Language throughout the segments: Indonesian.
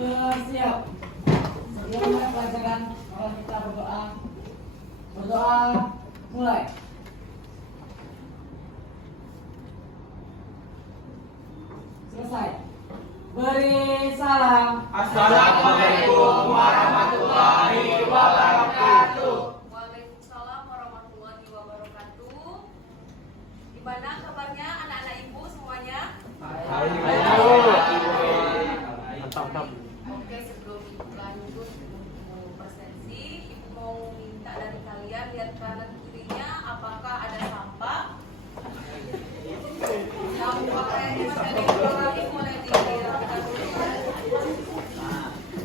Bersiap. Sebelumnya pelajaran kalau kita berdoa. Berdoa mulai. Selesai. Beri salam. Assalamualaikum warahmatullahi wabarakatuh. Waalaikumsalam warahmatullahi wabarakatuh. Gimana kabarnya anak-anak ibu semuanya? Mantap. Oke, sebelum ibu lanjut untuk presensi, ibu mau minta dari kalian lihat kanan kirinya apakah ada sampah. Yang pakai masih ada yang boleh dirapikan dulu.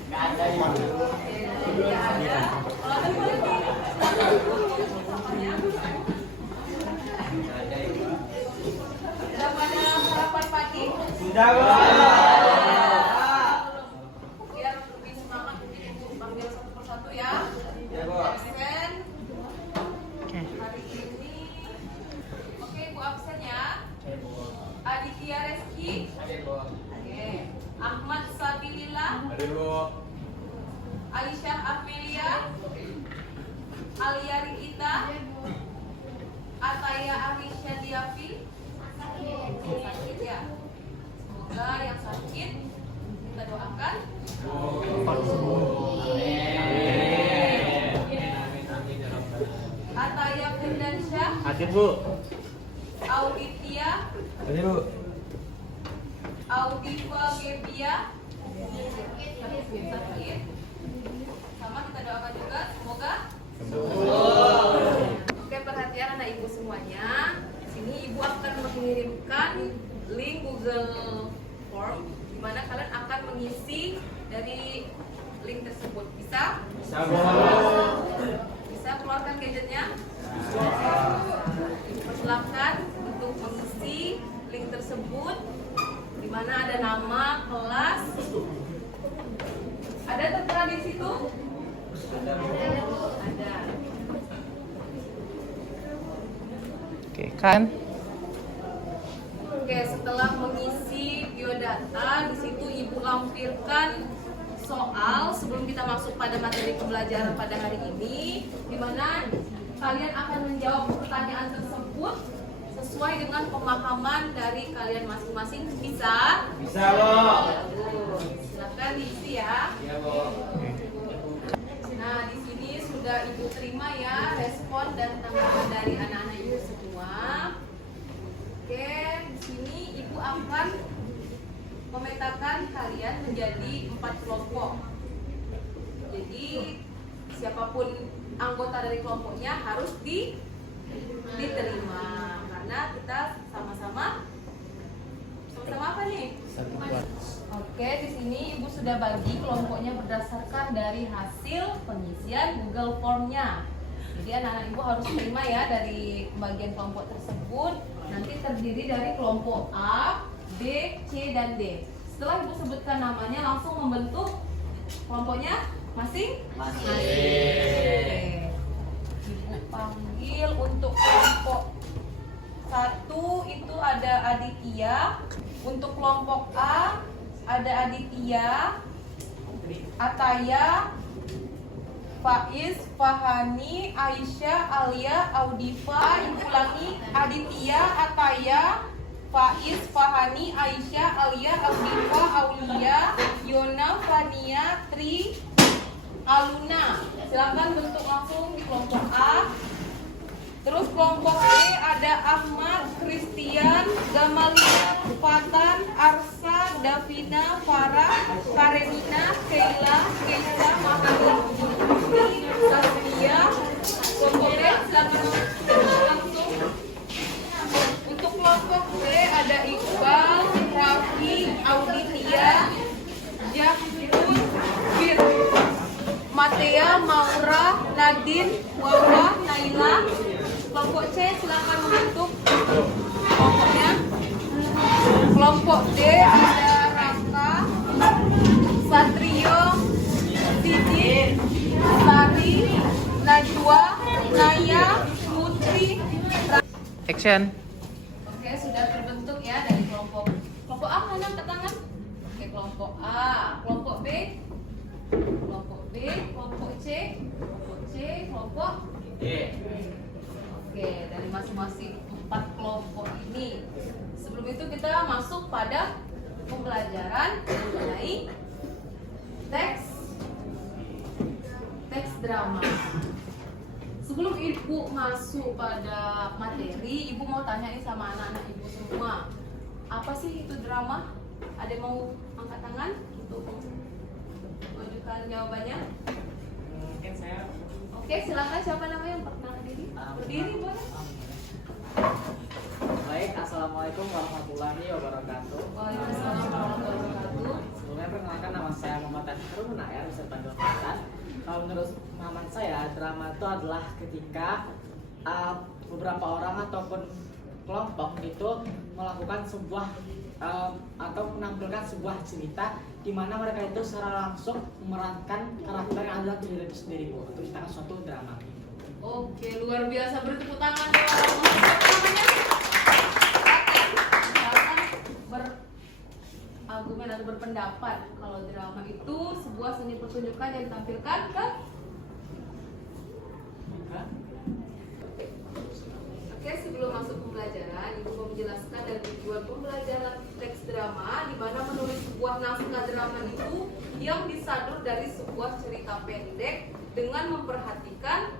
Nggak ada yang Oke, tidak ada. Kalau ada boleh disilakan sampahnya. Sudah pada sarapan pagi? sudah Biar lebih semangat mungkin ibu panggil satu persatu ya. Ya, Bu. Absen. Hari ini. Oke, ibu absen ya. Aditya Reski. Oke. Ahmad Sabilillah. Aisyah Amelia. Alia Rikita. Ataya Arisha Diafi. Sakit ya. Semoga yang sakit kita doakan. Ataya Firdansyah. Hadir, Bu. Auditia. Hadir, Bu. Audiva Gebia. Sakit. Sama kita doakan juga semoga. Oke, perhatian anak ibu semuanya. Di sini ibu akan mengirimkan link Google Form di mana kalian akan mengisi dari link tersebut. Bisa? Bisa, Bu. Bisa keluarkan gadgetnya? Silakan untuk mengisi link tersebut di mana ada nama, kelas. Ada tertera di situ? Ada. Oke, kan? Oke, setelah mengisi biodata, di situ ibu lampirkan soal sebelum kita masuk pada materi pembelajaran pada hari ini, di mana kalian akan menjawab pertanyaan tersebut sesuai dengan pemahaman dari kalian masing-masing. Bisa? Bisa, Bu. Bagus. Silakan diisi ya. Iya, Bu. Nah, di sini sudah ibu terima ya respon dan tanggapan dari anak-anak ibu semua. Oke, di sini ibu akan memetakan kalian menjadi 4 kelompok. Jadi siapapun anggota dari kelompoknya harus diterima karena kita sama-sama apa nih? Oke, di sini ibu sudah bagi kelompoknya berdasarkan dari hasil pengisian Google Form-nya. Jadi anak-anak ibu harus terima ya dari pembagian kelompok tersebut. Nanti terdiri dari kelompok A, B, C, dan D. Setelah ibu sebutkan namanya, langsung membentuk kelompoknya masing-masing. Oke. Ibu panggil untuk kelompok 1 itu ada Aditya. Untuk kelompok A ada Aditya, Ataya, Faiz, Fahani, Aisyah, Alia, Audifa. Ibu ulangi, Aditya, Ataya, Faiz, Fahani, Aisyah, Alia, Audifa, Aulia, Yona, Fania, Tri, Aluna. Silakan bentuk langsung di kelompok A. Terus kelompok B ada Ahmad, Christian, Gamalia, Fatan, Arsa, Davina, Farah, Karenina, Keila, Keisa, Mahani, Putri, Saskia. Kelompok D silakan langsung. Untuk kelompok B ada Iqbal, Rafi, Auditia, Jafrun, Fir, Matea, Maura, Nadine, Wawa, Naila. Kelompok C silakan membentuk kelompoknya. Kelompok D ada Raka, Satrio, Sidin, Sari, Najwa, Naya, Putri. Action. Oke, sudah terbentuk ya dari kelompok A mana angkat tangan? Oke, kelompok Kelompok A, kelompok B, kelompok B, kelompok C, kelompok C, kelompok D. Oke, dari masing-masing 4 kelompok ini. Sebelum itu kita masuk pada pembelajaran mengenai teks drama. Sebelum ibu masuk pada materi, ibu mau tanya nih sama anak-anak ibu semua. Apa sih itu drama? Ada yang mau angkat tangan untuk menunjukkan jawabannya? Mungkin saya. Oke, silakan siapa namanya yang perkenalkan diri? Berdiri boleh? Baik, assalamualaikum warahmatullahi wabarakatuh. Waalaikumsalam warahmatullahi wabarakatuh. Sebelumnya perkenalkan, nama saya Muhammad Harun ya, bisa dipanggil Fatan. Kalau menurut pemahaman saya, drama itu adalah ketika beberapa orang ataupun kelompok itu melakukan sebuah atau menampilkan sebuah cerita di mana mereka itu secara langsung memerankan karakter yang adalah diri itu sendiri, Bu, untuk menciptakan suatu drama. Oke, luar biasa, beri tepuk tangan dong. Siapa namanya? Silakan berargumen atau berpendapat kalau drama itu sebuah seni pertunjukan yang ditampilkan ke. Oke, sebelum masuk pembelajaran, Ibu mau menjelaskan dan tujuan pembelajaran teks drama, di mana menulis sebuah naskah drama itu yang disadur dari sebuah cerita pendek dengan memperhatikan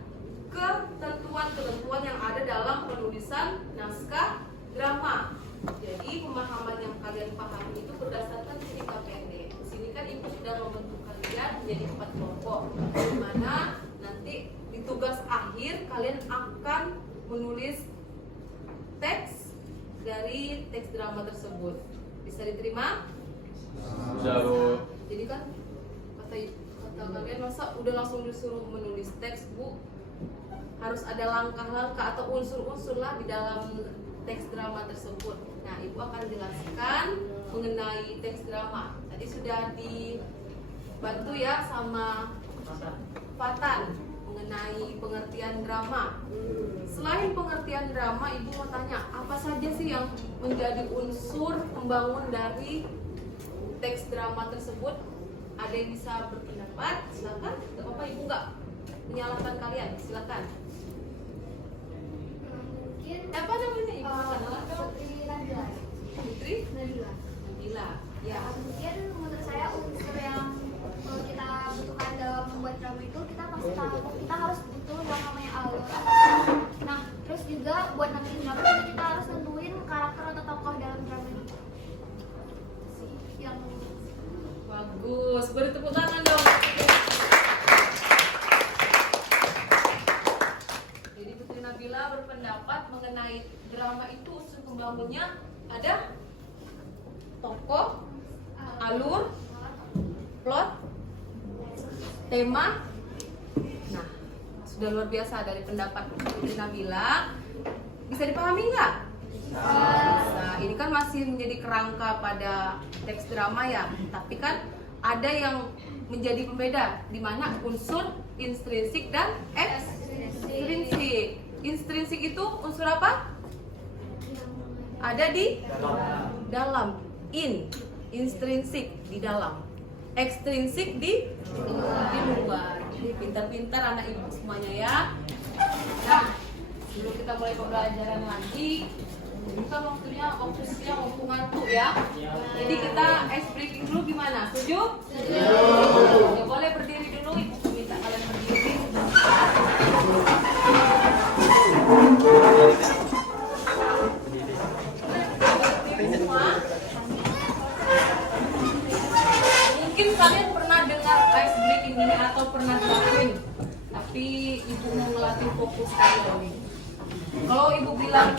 ketentuan-ketentuan yang ada dalam penulisan naskah drama. Jadi pemahaman yang kalian pahami itu berdasarkan cerita pendek. Di sini kan ibu sudah membentuk kalian menjadi 4 kelompok, di mana nanti di tugas akhir kalian akan menulis teks dari teks drama tersebut. Bisa diterima? Bisa, Bu. Jadi kan kata kalian masa udah langsung disuruh menulis teks, Bu? Harus ada langkah-langkah atau unsur-unsur lah di dalam teks drama tersebut. Nah, ibu akan jelaskan mengenai teks drama. Tadi sudah dibantu ya sama Fatan mengenai pengertian drama. Selain pengertian drama, ibu mau tanya apa saja sih yang menjadi unsur pembangun dari teks drama tersebut? Ada yang bisa berpendapat? Silakan. Gak apa-apa, ibu nggak menyalahkan kalian. Silakan. Mungkin Apa namanya ibu? Putri Nabila. Putri Nabila. Nabila. Ya. Mungkin menurut saya unsur yang kita butuhkan dalam membuat drama itu kita pasti tahu kita harus butuh yang namanya alur. Nah, terus juga buat nanti drama itu kita harus nentuin karakter atau tokoh dalam drama itu. Yang Bagus. Beri tepuk tangan dong. Jadi Putri Nabila berpendapat mengenai drama itu unsur pembangunnya ada tokoh, alur, plot, tema. Nah, sudah luar biasa dari pendapat Putri Nabila. Bisa dipahami nggak? Nah, ini kan masih menjadi kerangka pada teks drama ya, tapi kan ada yang menjadi pembeda di mana unsur intrinsik dan ekstrinsik. Intrinsik itu unsur apa? Ada di dalam. Intrinsik di dalam. Ekstrinsik di luar. Jadi pintar-pintar anak ibu semuanya ya. Nah, sebelum kita mulai pembelajaran lagi, ini kan waktunya waktu ngantuk ya. Jadi kita ice breaking dulu gimana? Setuju? Setuju. Ya, boleh berdiri dulu, ibu minta kalian berdiri. Semua. Mungkin kalian pernah dengar ice breaking ini atau pernah lakuin, tapi ibu mau ngelatih fokus kalian nih. Kalau ibu bilang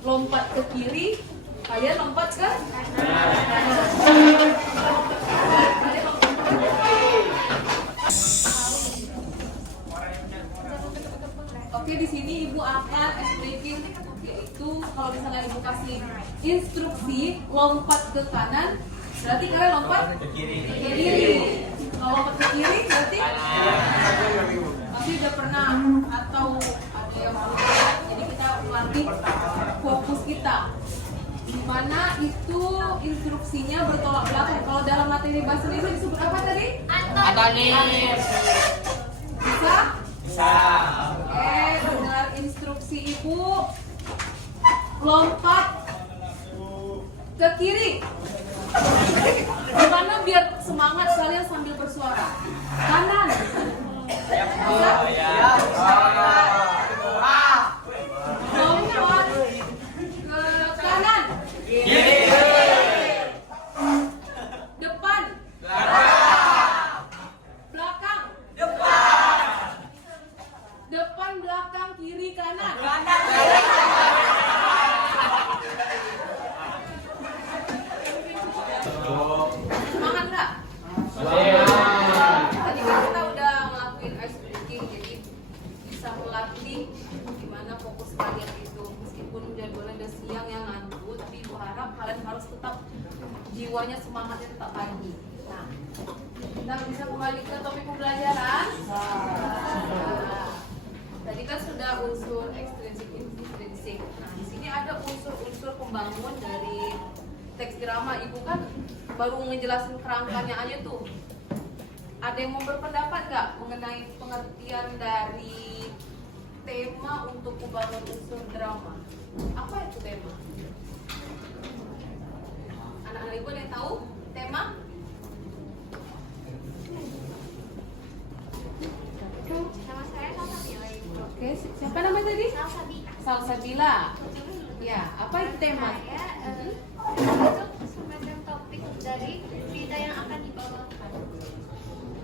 lompat ke kiri, kalian lompat ke kanan. Kalian lompat ke kanan. Oke, di sini ibu akan explain, yaitu kalau misalnya ibu kasih instruksi lompat ke kanan, berarti kalian lompat ke kiri. Kalau lompat ke kiri berarti pasti udah pernah atau ada yang belum. Jadi kita latih fokus kita. di mana itu instruksinya bertolak belakang. Kalau dalam materi bahasa Indonesia disebut apa tadi? Antonim. Bisa? Bisa. Oke, dengar instruksi ibu. Lompat ke kiri. Gimana biar semangat kalian sambil bersuara? Kanan. Bisa? Lompat ke kanan. Depan. Belakang. Depan, belakang, kiri, kanan. Semangat nggak? Tadi kan kita udah ngelakuin ice breaking, jadi bisa melatih gimana fokus kalian itu. Meskipun jadwalnya udah siang yang ngantuk, tapi ibu harap kalian harus tetap jiwanya semangatnya tetap pagi. Nah, kita bisa kembali ke topik pembelajaran. Nah, tadi kan sudah unsur ekstrinsik intrinsik. Nah, di sini ada unsur-unsur pembangun dari teks drama. Ibu kan baru ngejelasin kerangkanya aja tuh. Ada yang mau berpendapat nggak mengenai pengertian dari tema untuk membangun unsur drama? Apa itu tema? Anak-anak ibu ada yang tahu tema? Nama saya Salsabila. Oke, siapa namanya tadi? Salsabila. Salsabila. Ya, apa itu tema? Itu semacam topik dari cerita yang akan dibawakan.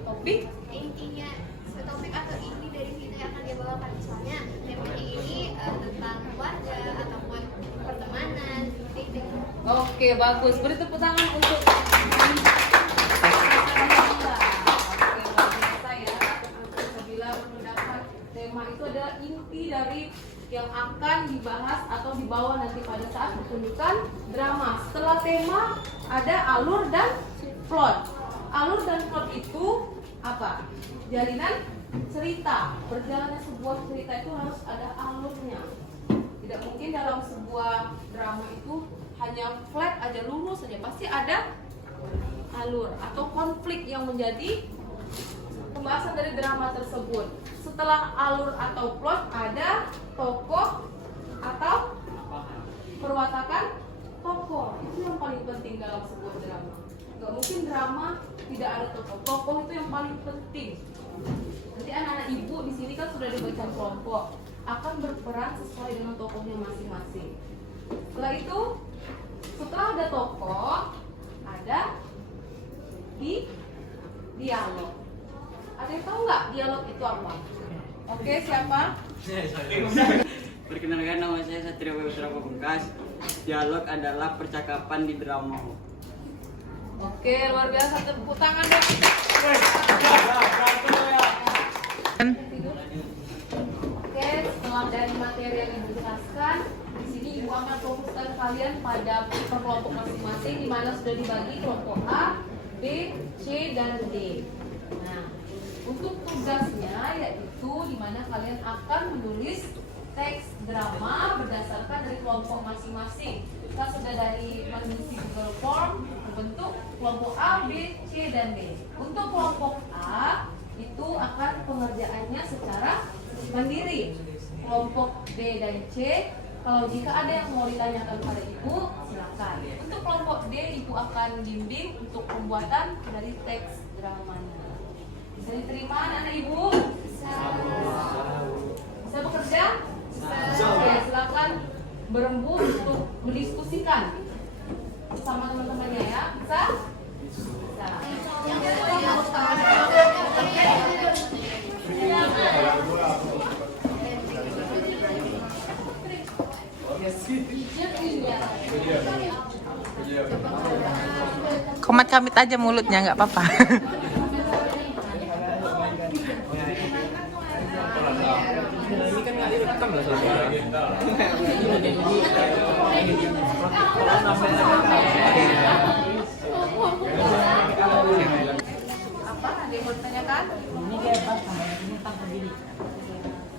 Topik? Intinya topik atau inti dari cerita yang akan dibawakan, misalnya temanya ini tentang keluarga ataupun pertemanan seperti itu. Oke, bagus. Beri tepuk tangan untuk tema itu adalah inti dari yang akan dibahas atau dibawa nanti pada saat pertunjukan drama. Setelah tema ada alur dan plot. Alur dan plot itu apa? Jalinan cerita. Perjalanan sebuah cerita itu harus ada alurnya. Tidak mungkin dalam sebuah drama itu hanya flat aja, lurus saja. Pasti ada alur atau konflik yang menjadi pembahasan dari drama tersebut. Setelah alur atau plot ada tokoh atau perwatakan tokoh. Itu yang paling penting dalam sebuah drama. Gak mungkin drama tidak ada tokoh. Tokoh itu yang paling penting. Nanti anak-anak ibu di sini kan sudah dibagikan kelompok, akan berperan sesuai dengan tokohnya masing-masing. Setelah itu, setelah ada tokoh, ada dialog. Ada yang tahu nggak dialog itu apa? Oke, siapa? Perkenalkan, nama saya Satria Wewusra Pamungkas. Dialog adalah percakapan di drama. Oke, luar biasa. Tepuk tangan dong. Oke, setelah dari materi yang ibu jelaskan, di sini ibu akan fokuskan kalian pada kelompok masing-masing, di mana sudah dibagi kelompok A, B, C, dan D. Nah, untuk tugasnya yaitu di mana kalian akan menulis teks drama berdasarkan dari kelompok masing-masing. Kita sudah dari mengisi Google Form membentuk kelompok A, B, C, dan D. Untuk kelompok A itu akan pengerjaannya secara mandiri. Kelompok B dan C, kalau jika ada yang mau ditanyakan pada ibu, silakan. Untuk kelompok D, ibu akan bimbing untuk pembuatan dari teks dramanya. Bisa diterima anak-anak ibu? Bisa. Bisa bekerja? Bisa. Oke, silakan berembuk untuk mendiskusikan bersama teman-temannya ya. Bisa? Bisa. Komat kamit aja mulutnya, nggak apa-apa. Apa? Ada yang mau ditanyakan? Ini kayak apa? Tentang begini.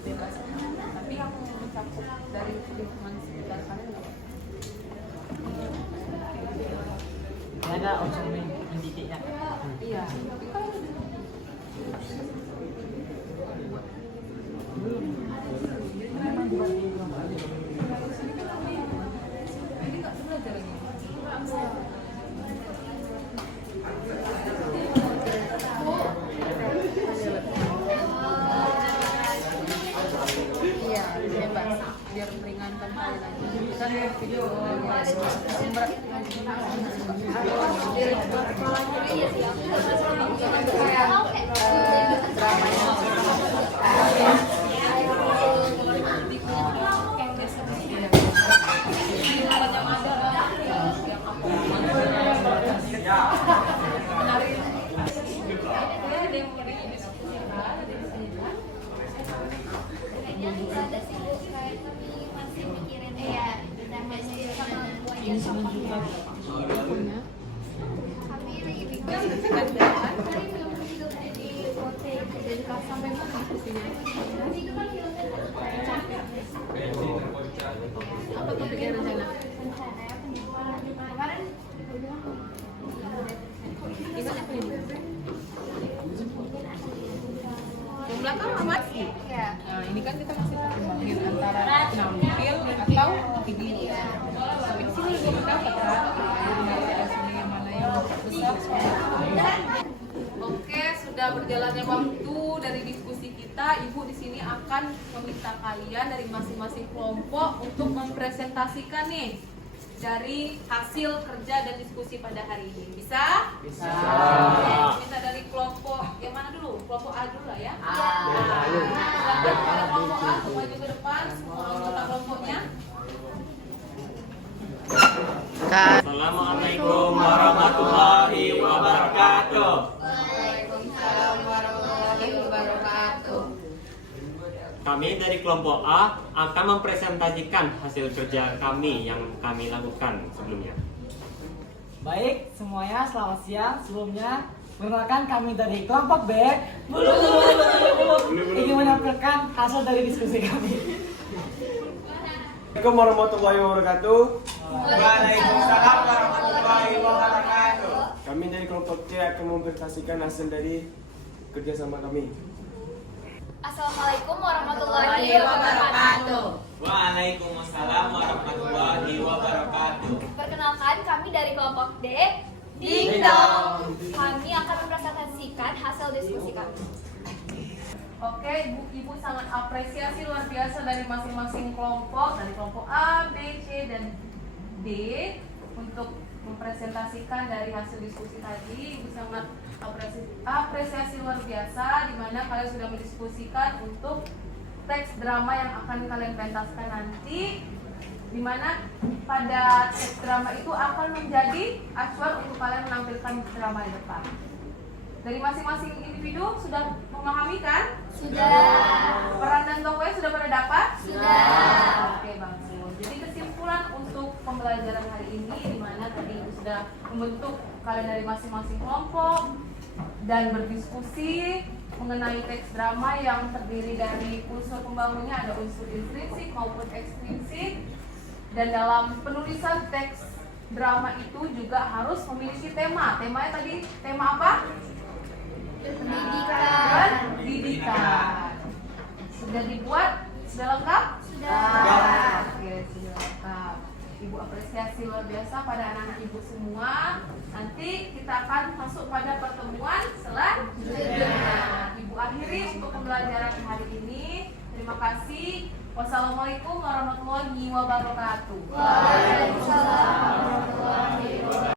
Bebas. Tapi yang mencakup dari lingkungan sekitar kalian nggak? ada unsur mendidiknya. Iya. Iya, bebas. Biar meringankan kalian lagi. Kan video sumber Kayaknya juga ada sih Bu, kayak kami masih mikirin dan masih sama wajah sama kami lagi bingung kami belum hidup di kota dan kelas sampai mana pastinya kami itu kan filmnya apa topiknya rencana? rencana penipuan kemarin Gimana penipuan? Yang belakang amat. ya Nah, ini kan kita masih pertimbangin antara nampil atau video. Sampai di sini juga berdapat kan? Sini yang mana yang besar? Oke, sudah berjalannya waktu dari diskusi kita, Ibu di sini akan meminta kalian dari masing-masing kelompok untuk mempresentasikan nih dari hasil kerja dan diskusi pada hari ini. Bisa? Bisa. Oke, minta dari kelompok yang mana dulu? Kelompok A dulu lah ya. Silakan kepada kelompok A, maju ke depan, semua anggota kelompoknya. Assalamualaikum warahmatullahi wabarakatuh. Waalaikumsalam warahmatullahi wabarakatuh. Kami dari kelompok A akan mempresentasikan hasil kerja kami yang kami lakukan sebelumnya. Baik, semuanya selamat siang. Sebelumnya, perkenalkan kami dari kelompok B. Ingin menampilkan hasil dari diskusi kami. Assalamualaikum warahmatullahi wabarakatuh. Waalaikumsalam warahmatullahi wabarakatuh. Kami dari kelompok C akan mempresentasikan hasil dari kerjasama kami. Assalamualaikum warahmatullahi wabarakatuh. Waalaikumsalam warahmatullahi wabarakatuh. Perkenalkan kami dari kelompok D. Ding dong. Kami akan mempresentasikan hasil diskusi kami. Oke, Ibu sangat apresiasi luar biasa dari masing-masing kelompok, dari kelompok A, B, C, dan D untuk mempresentasikan dari hasil diskusi tadi. Ibu sangat apresiasi luar biasa di mana kalian sudah mendiskusikan untuk teks drama yang akan kalian pentaskan nanti, di mana pada teks drama itu akan menjadi acuan untuk kalian menampilkan drama di depan. Dari masing-masing individu sudah memahami kan? Sudah. Peran dan tokohnya sudah pada dapat? Sudah. Oke, bagus. Jadi kesimpulan untuk pembelajaran hari ini di mana tadi Ibu sudah membentuk kalian dari masing-masing kelompok dan berdiskusi mengenai teks drama yang terdiri dari unsur pembangunnya ada unsur intrinsik maupun ekstrinsik, dan dalam penulisan teks drama itu juga harus memiliki tema. Temanya tadi tema apa? Pendidikan. Pendidikan. Sudah dibuat? Sudah lengkap? Sudah. Oke, sudah lengkap. Ibu apresiasi luar biasa pada anak-anak Ibu semua. Nanti kita akan masuk pada pertemuan selanjutnya. Ibu akhiri untuk pembelajaran hari ini. Terima kasih. Wassalamualaikum warahmatullahi wabarakatuh. Waalaikumsalam warahmatullahi wabarakatuh.